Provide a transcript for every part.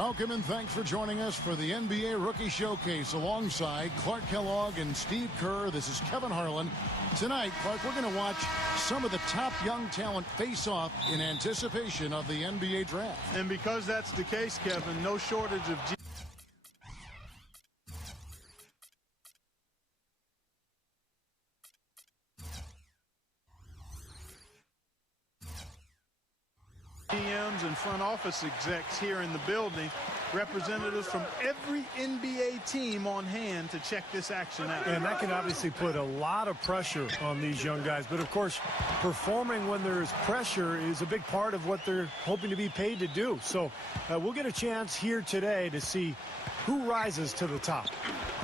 Welcome and thanks for joining us for the NBA Rookie Showcase alongside Clark Kellogg and Steve Kerr. This is Kevin Harlan. Tonight, Clark, we're going to watch some of the top young talent face off in anticipation of the NBA draft. And because that's the case, Kevin, no shortage of GMs and front office execs here in the building, representatives from every NBA team on hand to check this action out. And that can obviously put a lot of pressure on these young guys. But, of course, performing when there's pressure is a big part of what they're hoping to be paid to do. So we'll get a chance here today to see who rises to the top.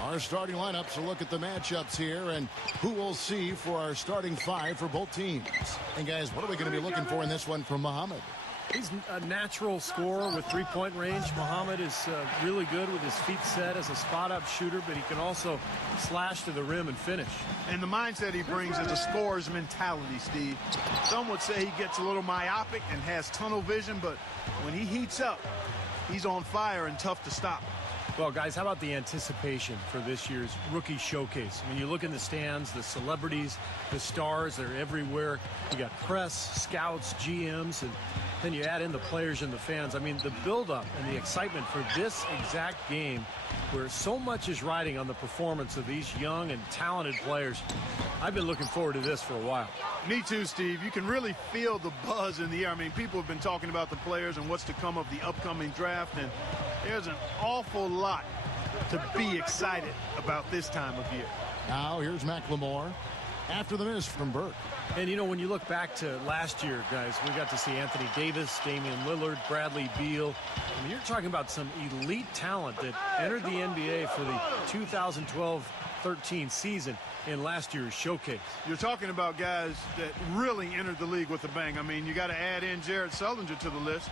Our starting lineups, a look at the matchups here and who we'll see for our starting five for both teams. And, guys, what are we going to be looking for in this one from Muhammad? He's a natural scorer with three-point range. Muhammad is really good with his feet set as a spot-up shooter, but he can also slash to the rim and finish. And the mindset he brings is a scorer's mentality, Steve. Some would say he gets a little myopic and has tunnel vision, but when he heats up, he's on fire and tough to stop. Well, guys, how about the anticipation for this year's Rookie Showcase? When you look in the stands, the celebrities, the stars, they're everywhere. You got press, scouts, GMs, and then you add in the players and the fans. I mean, the buildup and the excitement for this exact game where so much is riding on the performance of these young and talented players. I've been looking forward to this for a while. Me too, Steve. You can really feel the buzz in the air. I mean, people have been talking about the players and what's to come of the upcoming draft, and there's an awful lot to be excited about this time of year. Now, here's McLemore after the miss from Burke. And, you know, when you look back to last year, guys, we got to see Anthony Davis, Damian Lillard, Bradley Beal. I mean, you're talking about some elite talent that entered the NBA for the 2012-13 season in last year's showcase. You're talking about guys that really entered the league with a bang. I mean, you got to add in Jared Sullinger to the list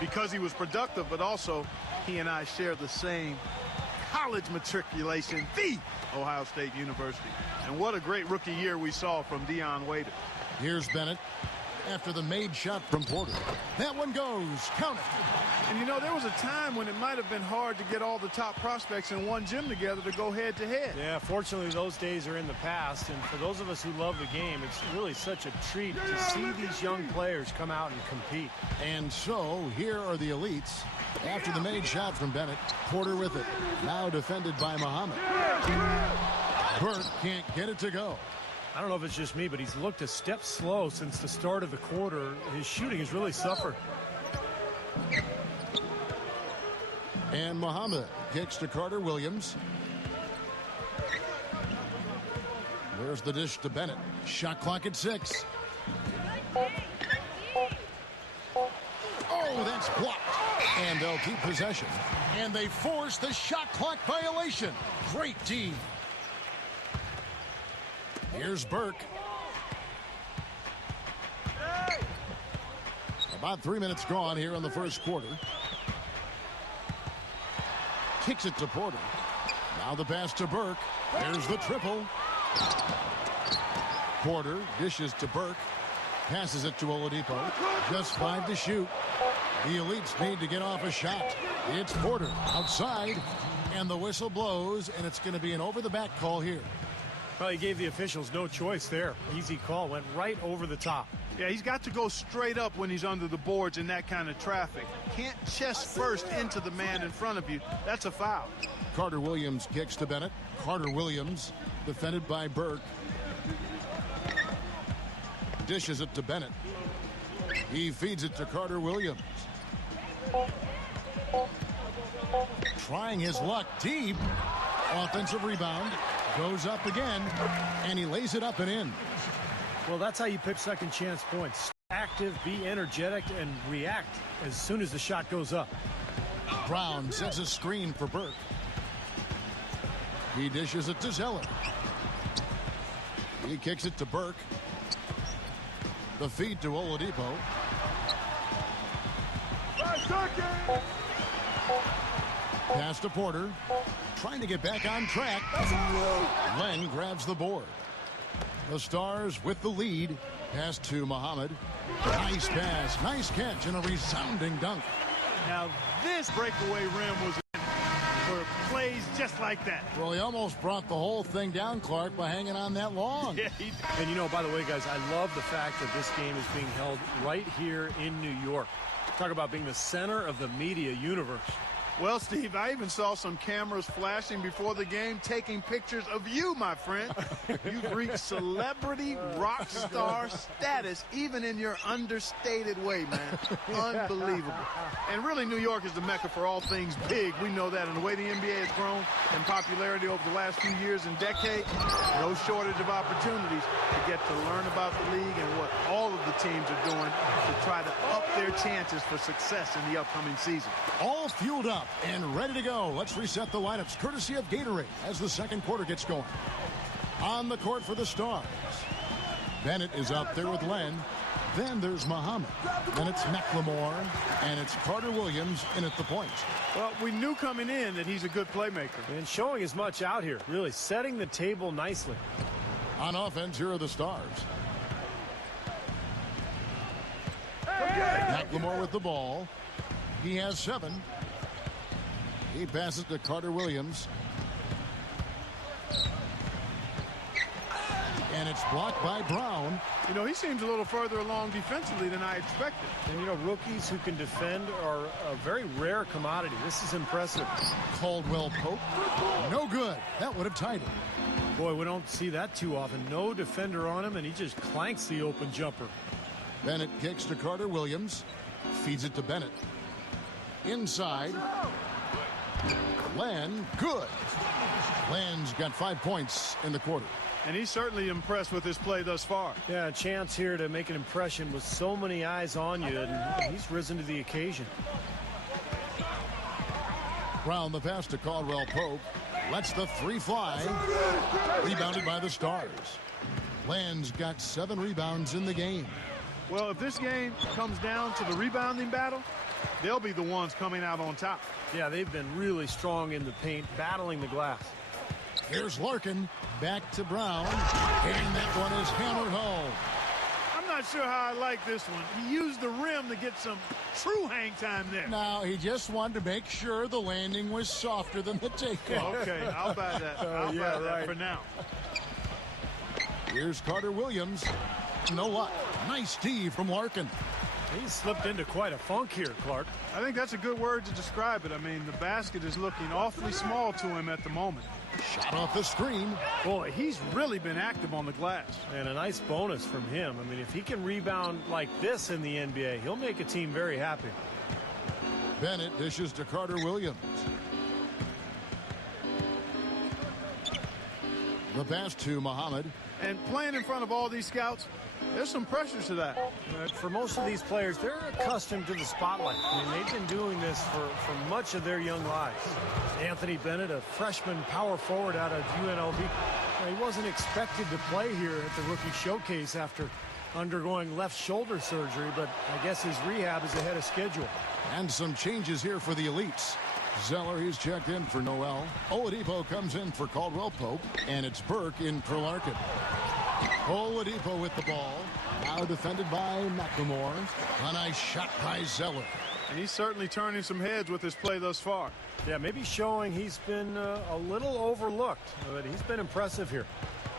because he was productive, but also he and I share the same college matriculation, the Ohio State University. And what a great rookie year we saw from Dion Waiters. Here's Bennett after the made shot from Porter. That one goes. Count it. And, you know, there was a time when it might have been hard to get all the top prospects in one gym together to go head-to-head. Yeah, fortunately, those days are in the past. And for those of us who love the game, it's really such a treat to see these young players come out and compete. And so here are the elites. After the made shot from Bennett, Porter with it. Now defended by Muhammad. Burke can't get it to go. I don't know if it's just me, but he's looked a step slow since the start of the quarter. His shooting has really suffered. And Muhammad kicks to Carter Williams. There's the dish to Bennett. Shot clock at 6. Oh, that's blocked. And they'll keep possession. And they force the shot clock violation. Great D. Here's Burke. About 3 minutes gone here in the first quarter. Kicks it to Porter. Now the pass to Burke. There's the triple. Porter dishes to Burke. Passes it to Oladipo. Just 5 to shoot. The elites need to get off a shot. It's Porter outside. And the whistle blows. And it's going to be an over-the-back call here. Well, he gave the officials no choice there. Easy call. Went right over the top. Yeah, he's got to go straight up when he's under the boards in that kind of traffic. Can't chest first into the man in front of you. That's a foul. Carter Williams kicks to Bennett. Carter Williams defended by Burke. Dishes it to Bennett. He feeds it to Carter Williams. Trying his luck deep. Offensive rebound. Goes up again. And he lays it up and in. Well, that's how you pick second chance points. Active, be energetic, and react as soon as the shot goes up. Brown sets a screen for Burke. He dishes it to Zeller. He kicks it to Burke. The feed to Oladipo. Pass to Porter. Trying to get back on track. Len grabs the board. The Stars with the lead. Pass to Muhammad. Nice pass. Nice catch and a resounding dunk. Now, this breakaway rim was for plays just like that. Well, he almost brought the whole thing down, Clark, by hanging on that long. Yeah, And, you know, by the way, guys, I love the fact that this game is being held right here in New York. Talk about being the center of the media universe. Well, Steve, I even saw some cameras flashing before the game taking pictures of you, my friend. You've reached celebrity rock star status, even in your understated way, man. Unbelievable. And really, New York is the mecca for all things big. We know that. And the way the NBA has grown in popularity over the last few years and decades, no shortage of opportunities to get to learn about the league and what all of the teams are doing to try to up their chances for success in the upcoming season. All fueled up and ready to go. Let's reset the lineups courtesy of Gatorade as the second quarter gets going. On the court for the Stars, Bennett is out there with Len. Then there's Muhammad. Then it's McLemore, and it's Carter Williams in at the point. Well, we knew coming in that he's a good playmaker. And showing as much out here, really setting the table nicely. On offense, here are the Stars. McLemore with the ball. He has 7. He passes to Carter Williams. And it's blocked by Brown. You know, he seems a little further along defensively than I expected. And, you know, rookies who can defend are a very rare commodity. This is impressive. Caldwell Pope. No good. That would have tied it. Boy, we don't see that too often. No defender on him, and he just clanks the open jumper. Bennett kicks to Carter Williams. Feeds it to Bennett. Inside. Len, good. Len's got 5 points in the quarter. And he's certainly impressed with his play thus far. Yeah, a chance here to make an impression with so many eyes on you, and he's risen to the occasion. Brown the pass to Caldwell Pope. Lets the 3 fly. Rebounded by the Stars. Len's got 7 rebounds in the game. Well, if this game comes down to the rebounding battle, they'll be the ones coming out on top. Yeah, they've been really strong in the paint, battling the glass. Here's Larkin. Back to Brown. And that one is hammered home. I'm not sure how I like this one. He used the rim to get some true hang time there. Now, he just wanted to make sure the landing was softer than the takeoff. Okay, I'll buy that. I'll buy that for now. Here's Carter Williams. No luck. Nice D from Larkin. He's slipped into quite a funk here, Clark. I think that's a good word to describe it. I mean, the basket is looking awfully small to him at the moment. Shot off the screen. Boy, he's really been active on the glass. And a nice bonus from him. I mean, if he can rebound like this in the NBA, he'll make a team very happy. Bennett dishes to Carter Williams. The pass to Muhammad. And playing in front of all these scouts, there's some pressure to that. But for most of these players, they're accustomed to the spotlight. I mean, they've been doing this for much of their young lives. Anthony Bennett, a freshman power forward out of UNLV. He wasn't expected to play here at the Rookie Showcase after undergoing left shoulder surgery, but I guess his rehab is ahead of schedule. And some changes here for the elites. Zeller, he's checked in for Noel. Oladipo comes in for Caldwell Pope. And it's Burke in for Larkin. Oladipo with the ball. Now defended by McLemore. A nice shot by Zeller. And he's certainly turning some heads with his play thus far. Yeah, maybe showing he's been a little overlooked, but he's been impressive here.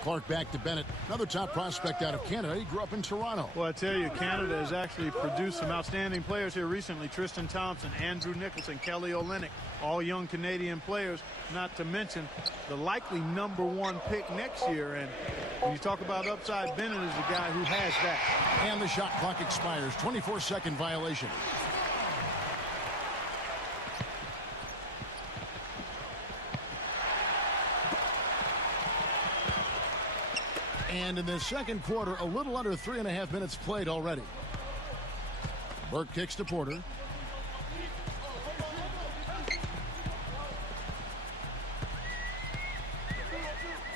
Clark back to Bennett. Another top prospect out of Canada. He grew up in Toronto. Well, I tell you, Canada has actually produced some outstanding players here recently. Tristan Thompson, Andrew Nicholson, Kelly Olynyk, all young Canadian players, not to mention the likely #1 pick next year. And when you talk about upside, Bennett is the guy who has that. And the shot clock expires. 24-second violation. And in the second quarter, a little under 3.5 minutes played already. Burke kicks to Porter.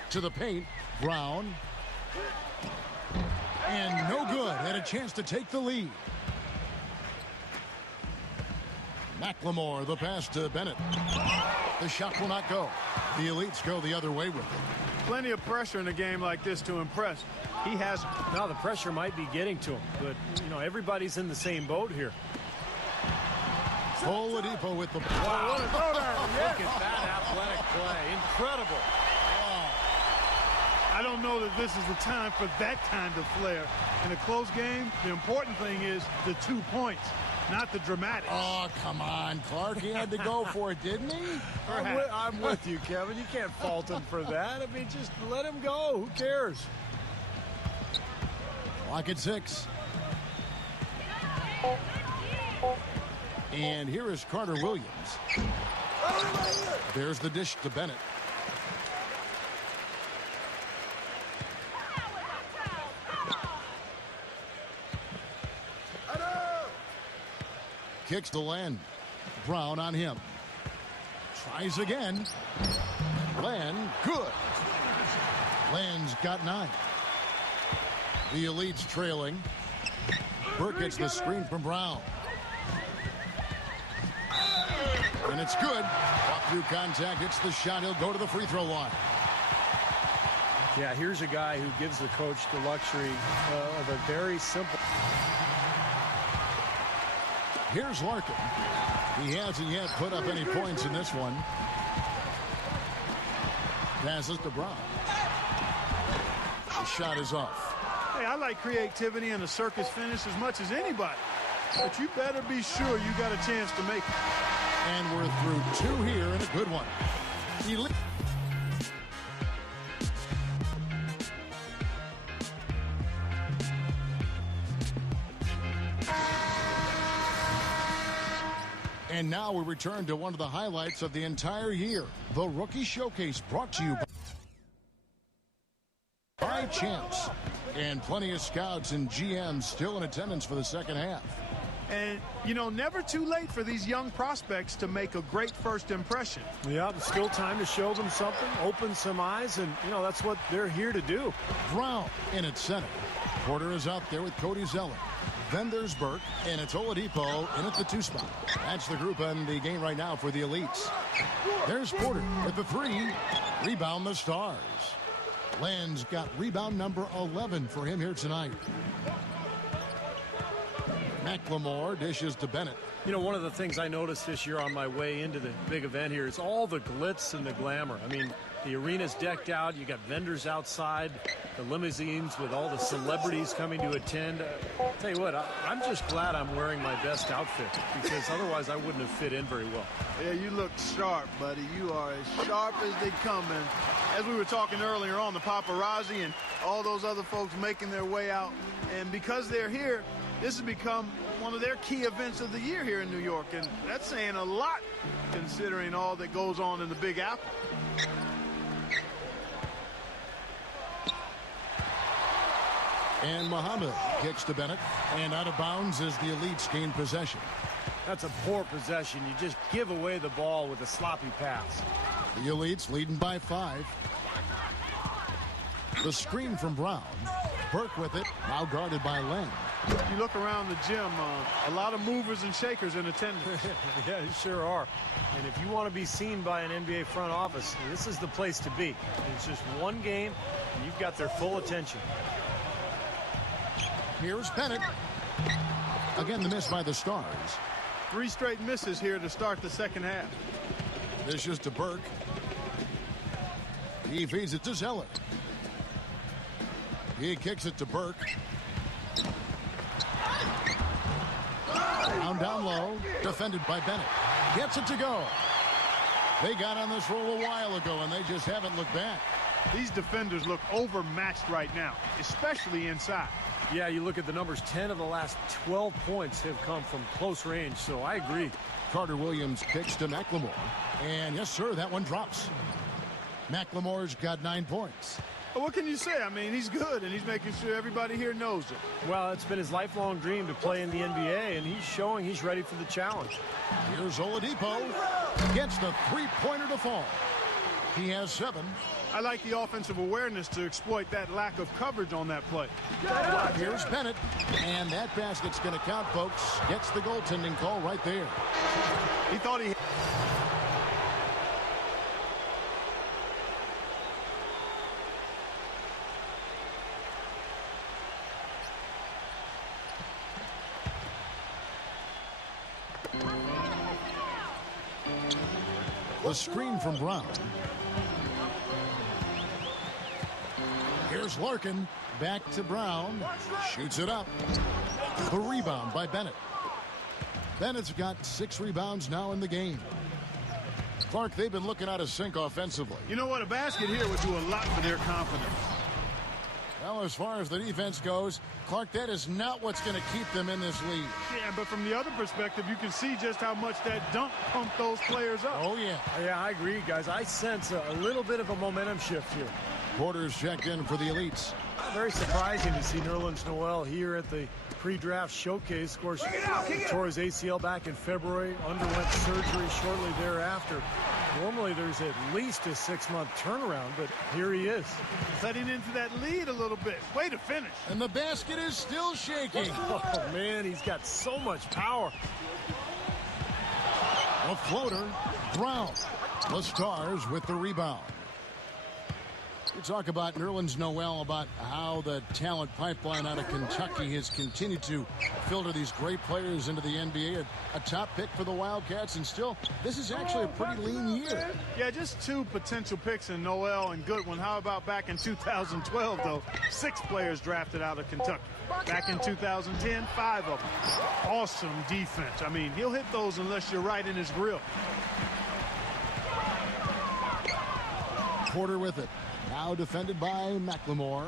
To the paint, Brown. And no good. Had a chance to take the lead. McLemore, the pass to Bennett. The shot will not go. The elites go the other way with it. Plenty of pressure in a game like this to impress. He has. Now the pressure might be getting to him, but, you know, everybody's in the same boat here. Oladipo with the ball. Wow, what a throwdown. Look at that athletic play. Incredible. I don't know that this is the time for that kind of flair. In a close game, the important thing is the 2 points, not the dramatics. Oh, come on, Clark. He had to go for it, didn't he? I'm with you, Kevin. You can't fault him for that. I mean, just let him go. Who cares? Clock at 6. And here is Carter Williams. There's the dish to Bennett. Kicks to Len. Brown on him. Tries again. Len, good. Len's got 9. The Elite's trailing. Burke gets the screen from Brown. And it's good. Walk through contact, hits the shot. He'll go to the free throw line. Yeah, here's a guy who gives the coach the luxury of a very simple. Here's Larkin. He hasn't yet put up any points in this one. Passes to Brown. The shot is off. Hey, I like creativity and a circus finish as much as anybody. But you better be sure you got a chance to make it. And we're through 2 here and a good one. And now we return to one of the highlights of the entire year. The Rookie Showcase, brought to you by Champs. And plenty of scouts and GMs still in attendance for the second half. And, you know, never too late for these young prospects to make a great first impression. Yeah, it's still time to show them something, open some eyes, and, you know, that's what they're here to do. Brown in at center. Porter is out there with Cody Zeller. Then there's Burke, and it's Oladipo in at the 2 spot. That's the group in the game right now for the Elites. There's Porter with the 3. Rebound the Stars. Len's got rebound number 11 for him here tonight. McLemore dishes to Bennett. You know, one of the things I noticed this year on my way into the big event here is all the glitz and the glamour. I mean, the arena's decked out. You got vendors outside, the limousines with all the celebrities coming to attend. Tell you what, I'm just glad I'm wearing my best outfit, because otherwise I wouldn't have fit in very well. Yeah, you look sharp, buddy. You are as sharp as they come. And as we were talking earlier on, the paparazzi and all those other folks making their way out. And because they're here, this has become one of their key events of the year here in New York. And that's saying a lot considering all that goes on in the Big Apple. And Muhammad kicks to Bennett. And out of bounds as the Elites gain possession. That's a poor possession. You just give away the ball with a sloppy pass. The Elites leading by 5. The screen from Brown. Burke with it. Now guarded by Len. You look around the gym, a lot of movers and shakers in attendance. Yeah, you sure are. And if you want to be seen by an NBA front office, this is the place to be. It's just one game, and you've got their full attention. Here's Bennett. Again, the miss by the Stars. 3 straight misses here to start the second half. This is to Burke. He feeds it to Zeller. He kicks it to Burke. Down low, defended by Bennett. Gets it to go. They got on this roll a while ago, and they just haven't looked back. These defenders look overmatched right now, especially inside. Yeah, you look at the numbers. 10 of the last 12 points have come from close range, so I agree. Carter Williams kicks to McLemore. And yes, sir, that one drops. McLemore's got 9 points. Well, what can you say? I mean, he's good, and he's making sure everybody here knows it. Well, it's been his lifelong dream to play in the NBA, and he's showing he's ready for the challenge. Here's Oladipo. Gets the 3-pointer to fall. He has 7. I like the offensive awareness to exploit that lack of coverage on that play. Here's Bennett. And that basket's going to count, folks. Gets the goaltending call right there. He thought he... The screen from Brown. Here's Larkin. Back to Brown. Shoots it up. The rebound by Bennett. Bennett's got 6 rebounds now in the game. Clark, they've been looking out of sync offensively. You know what? A basket here would do a lot for their confidence. Well, as far as the defense goes, Clark, that is not what's going to keep them in this league. Yeah, but from the other perspective, you can see just how much that dunk pumped those players up. Oh, yeah. Yeah, I agree, guys. I sense a little bit of a momentum shift here. Porter's checked in for the Elites. Very surprising to see Nerlens Noel here at the pre-draft showcase. Of course, tore his ACL back in February, underwent surgery shortly thereafter. Normally, there's at least a 6-month turnaround, but here he is. Cutting into that lead a little bit. Way to finish. And the basket is still shaking. Oh, man, he's got so much power. A floater. Brown. The Stars with the rebound. You talk about Nerlens Noel, about how the talent pipeline out of Kentucky has continued to filter these great players into the NBA. A top pick for the Wildcats, and still, this is actually a pretty lean year. Yeah, just 2 potential picks in Noel and Goodwin. How about back in 2012, though? 6 players drafted out of Kentucky. Back in 2010, 5 of them. Awesome defense. I mean, he'll hit those unless you're right in his grill. Porter with it. Now defended by McLemore.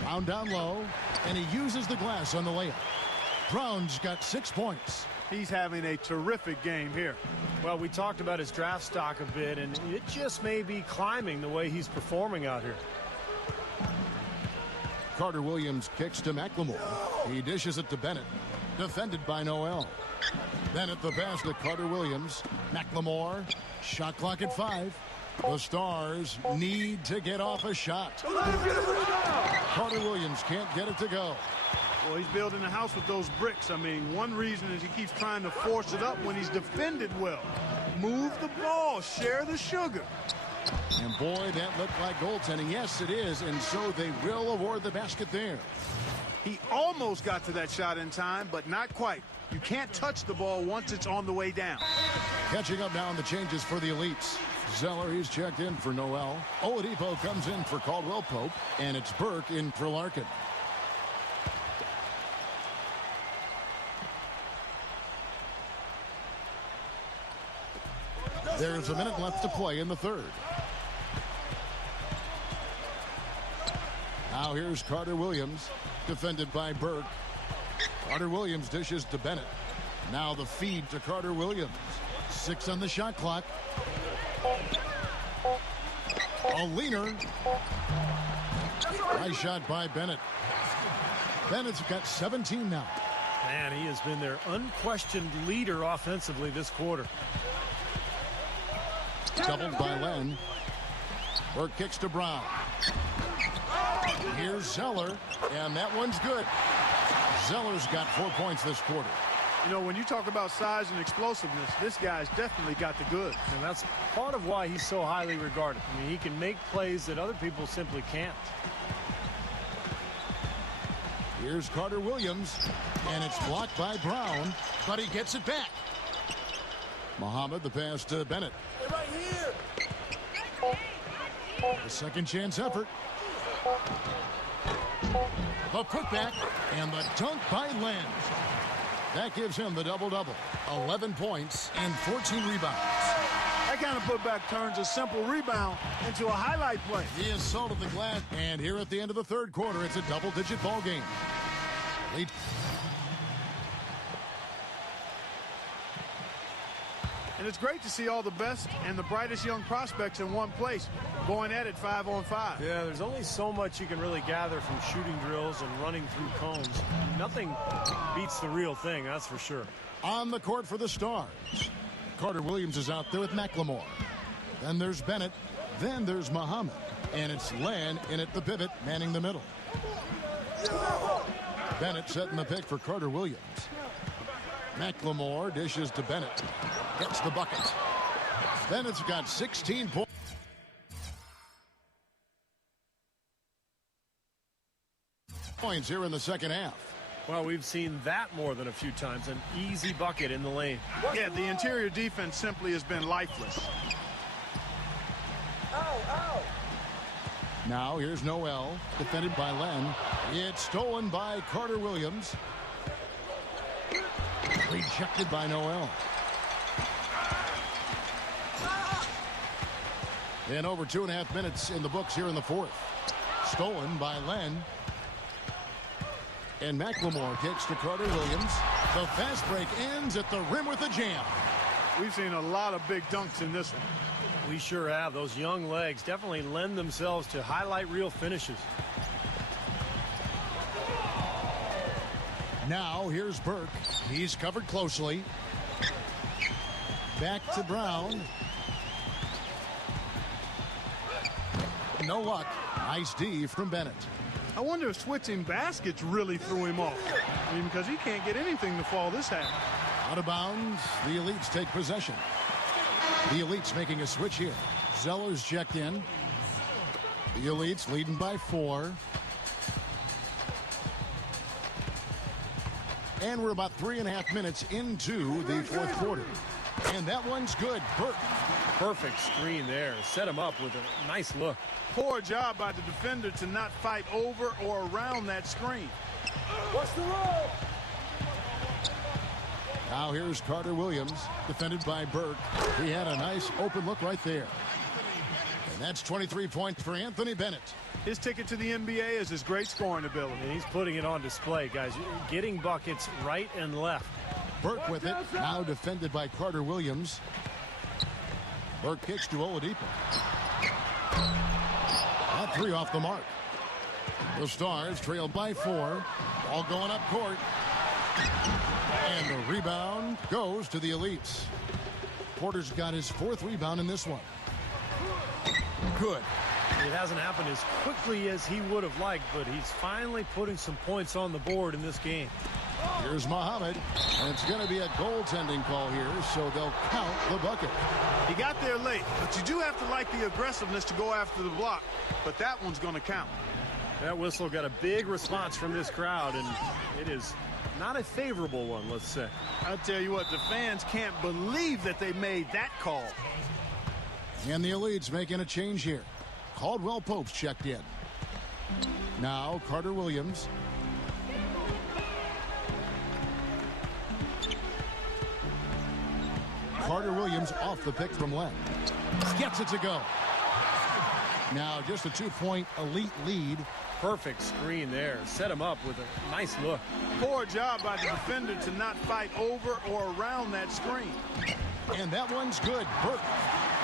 Brown down low, and he uses the glass on the layup. Brown's got 6 points. He's having a terrific game here. Well, we talked about his draft stock a bit, and it just may be climbing the way he's performing out here. Carter Williams kicks to McLemore. He dishes it to Bennett. Defended by Noel. Bennett the pass to Carter Williams. McLemore. Shot clock at 5. The Stars need to get off a shot. Carter Williams can't get it to go. Well, he's building a house with those bricks. I mean, one reason is he keeps trying to force it up when he's defended well. Move the ball. Share the sugar. And boy, that looked like goaltending. Yes, it is. And so they will award the basket there. He almost got to that shot in time, but not quite. You can't touch the ball once it's on the way down. Catching up now on the changes for the Elites. Zeller, he's checked in for Noel. Oladipo comes in for Caldwell Pope. And it's Burke in for Larkin. There's a minute left to play in the third. Now here's Carter Williams, defended by Burke. Carter Williams dishes to Bennett. Now the feed to Carter Williams. 6 on the shot clock. A leaner. Nice shot by Bennett. Bennett's got 17 now. Man, he has been their unquestioned leader offensively this quarter. Doubled by Len. Burke kicks to Brown. Here's Zeller, and that one's good. Zeller's got 4 points this quarter. You know, when you talk about size and explosiveness, this guy's definitely got the goods. And that's part of why he's so highly regarded. I mean, he can make plays that other people simply can't. Here's Carter Williams, and it's blocked by Brown, but he gets it back. Muhammad, the pass to Bennett. Right here. A second chance effort. The putback and the dunk by Len. That gives him the double-double. 11 points and 14 rebounds. That kind of putback turns a simple rebound into a highlight play. He assaulted the glass, and here at the end of the third quarter, it's a double-digit ball game. Lead. And it's great to see all the best and the brightest young prospects in one place, going at it 5-on-5. Yeah, there's only so much you can really gather from shooting drills and running through cones. Nothing beats the real thing, that's for sure. On the court for the Stars. Carter Williams is out there with McLemore. Then there's Bennett. Then there's Muhammad. And it's Len in at the pivot, manning the middle. Bennett setting the pick for Carter Williams. McLemore dishes to Bennett. Gets the bucket. Bennett's got 16 points here in the second half. Well, we've seen that more than a few times. An easy bucket in the lane. Yeah, the interior defense simply has been lifeless. Now here's Noel, defended by Len. It's stolen by Carter Williams. Rejected by Noel. And over 2.5 minutes in the books here in the fourth. Stolen by Len. And McLemore kicks to Carter Williams. The fast break ends at the rim with a jam. We've seen a lot of big dunks in this one. We sure have. Those young legs definitely lend themselves to highlight reel finishes. Now here's Burke. He's covered closely. Back to Brown. No luck. Nice D from Bennett. I wonder if switching baskets really threw him off. I mean, because he can't get anything to fall this half. Out of bounds. The Elites take possession. The Elites making a switch here. Zeller's checked in. The Elites leading by 4. And we're about 3.5 minutes into the fourth quarter. And that one's good. Burke. Perfect screen there. Set him up with a nice look. Poor job by the defender to not fight over or around that screen. What's the roll? Now here's Carter Williams, defended by Burke. He had a nice open look right there. And that's 23 points for Anthony Bennett. His ticket to the NBA is his great scoring ability. And he's putting it on display, guys. Getting buckets right and left. Burke with it, now defended by Carter Williams. Burke kicks to Oladipo. That 3 off the mark. The Stars trail by 4. All going up court. And the rebound goes to the Elites. Porter's got his 4th rebound in this one. Good. It hasn't happened as quickly as he would have liked, but he's finally putting some points on the board in this game. Here's Muhammad, and it's going to be a goaltending call here, so they'll count the bucket. He got there late, but you do have to like the aggressiveness to go after the block, but that one's going to count. That whistle got a big response from this crowd, and it is not a favorable one, let's say. I'll tell you what, the fans can't believe that they made that call. And the Elites making a change here. Caldwell Pope's checked in. Now Carter Williams. Carter Williams off the pick from Len. Gets it to go. Now just a 2-point Elite lead. Perfect screen there. Set him up with a nice look. Poor job by the defender to not fight over or around that screen. And that one's good. Burke.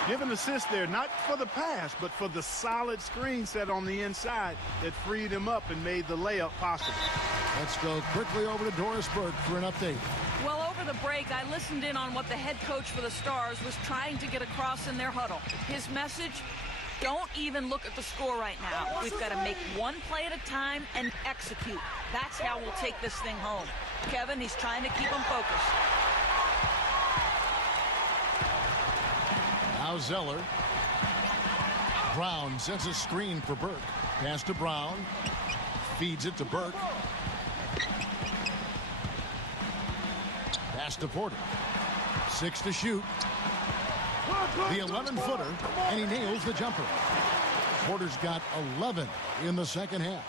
Give an assist there, not for the pass, but for the solid screen set on the inside that freed him up and made the layup possible. Let's go quickly over to Doris Burke for an update. Well, over the break, I listened in on what the head coach for the Stars was trying to get across in their huddle. His message, don't even look at the score right now. We've got to make one play at a time and execute. That's how we'll take this thing home. Kevin, he's trying to keep them focused. Now Zeller. Brown sends a screen for Burke. Pass to Brown. Feeds it to Burke. Pass to Porter. 6 to shoot. The 11-footer, and he nails the jumper. Porter's got 11 in the second half.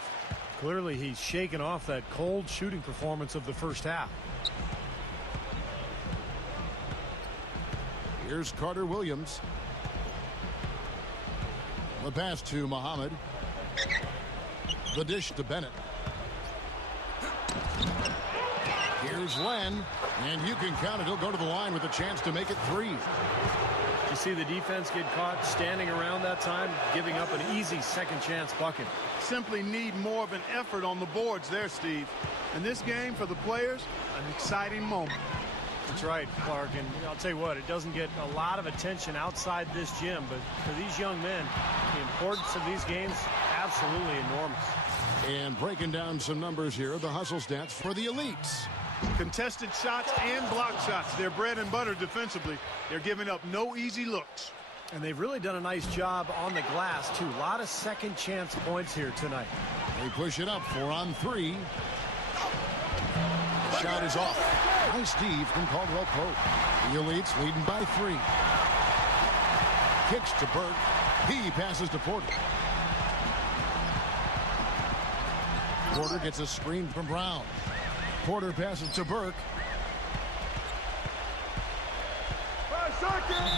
Clearly, he's shaken off that cold shooting performance of the first half. Here's Carter Williams. The pass to Muhammad. The dish to Bennett. Here's Len, and you can count it. He'll go to the line with a chance to make it 3. You see the defense get caught standing around that time, giving up an easy second chance bucket. Simply need more of an effort on the boards there, Steve. In this game, for the players, an exciting moment. That's right, Clark, and I'll tell you what, it doesn't get a lot of attention outside this gym, but for these young men, the importance of these games, absolutely enormous. And breaking down some numbers here, the hustle stats for the Elites. Contested shots and block shots. They're bread and butter defensively. They're giving up no easy looks. And they've really done a nice job on the glass, too. A lot of second chance points here tonight. They push it up 4 on 3. shot is off. Nice D from Caldwell Pope. The Elites leading by 3. Kicks to Burke. He passes to Porter. Porter gets a screen from Brown. Porter passes to Burke. 5 seconds.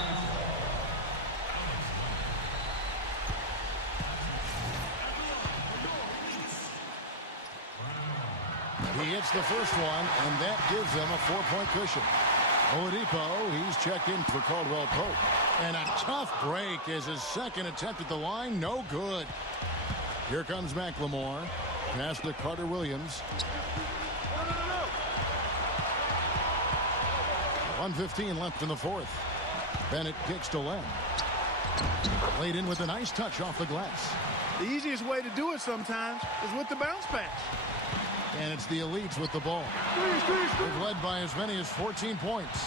He hits the first one, and that gives them a 4-point cushion. Oladipo, he's checked in for Caldwell Pope. And a tough break as his second attempt at the line, no good. Here comes McLemore. Pass to Carter Williams. 1:15 left in the fourth. Bennett kicks to Len. Laid in with a nice touch off the glass. The easiest way to do it sometimes is with the bounce pass. And it's the Elites with the ball. They've led by as many as 14 points.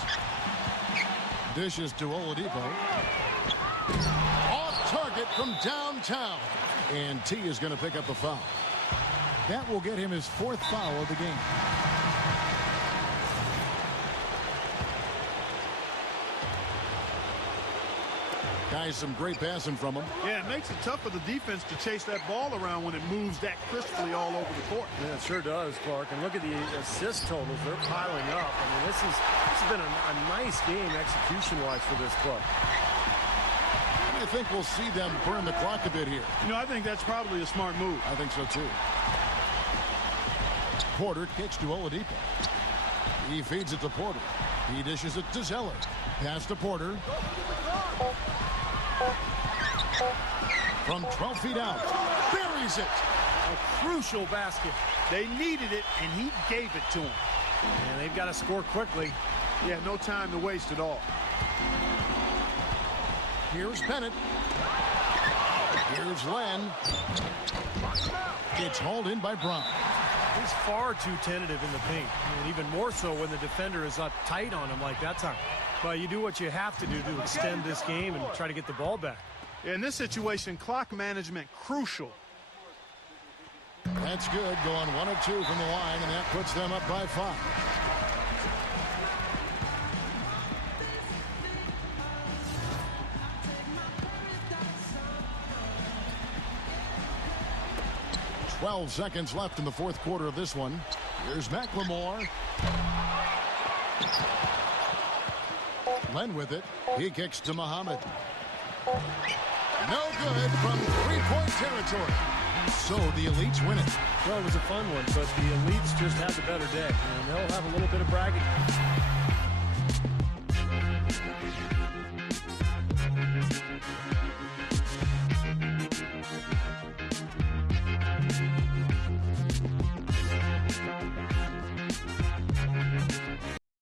Dishes to Oladipo. Off target from downtown. And T is going to pick up the foul. That will get him his 4th foul of the game. Guys, some great passing from him. Yeah, it makes it tough for the defense to chase that ball around when it moves that crisply all over the court. Yeah, it sure does, Clark. And look at the assist totals. They're piling up. I mean, this has been a nice game execution-wise for this club. I think we'll see them burn the clock a bit here. You know, I think that's probably a smart move. I think so, too. Porter kicks to Oladipo. He feeds it to Porter. He dishes it to Zeller. Pass to Porter. From 12 feet out. Buries it. A crucial basket. They needed it, and he gave it to them. And they've got to score quickly. Yeah, no time to waste at all. Here's Bennett. Here's Len. It's hauled in by Brown. He's far too tentative in the paint. And even more so when the defender is up tight on him like that time. But you do what you have to do to extend this game and try to get the ball back. In this situation, clock management crucial. That's good. Going 1 of 2 from the line, and that puts them up by 5. Twelve seconds left in the fourth quarter of this one. Here's McLemore. Len with it. He kicks to Muhammad. No good from 3-point territory. So the Elites win it. Well, it was a fun one, but the Elites just had the better day. And they'll have a little bit of bragging.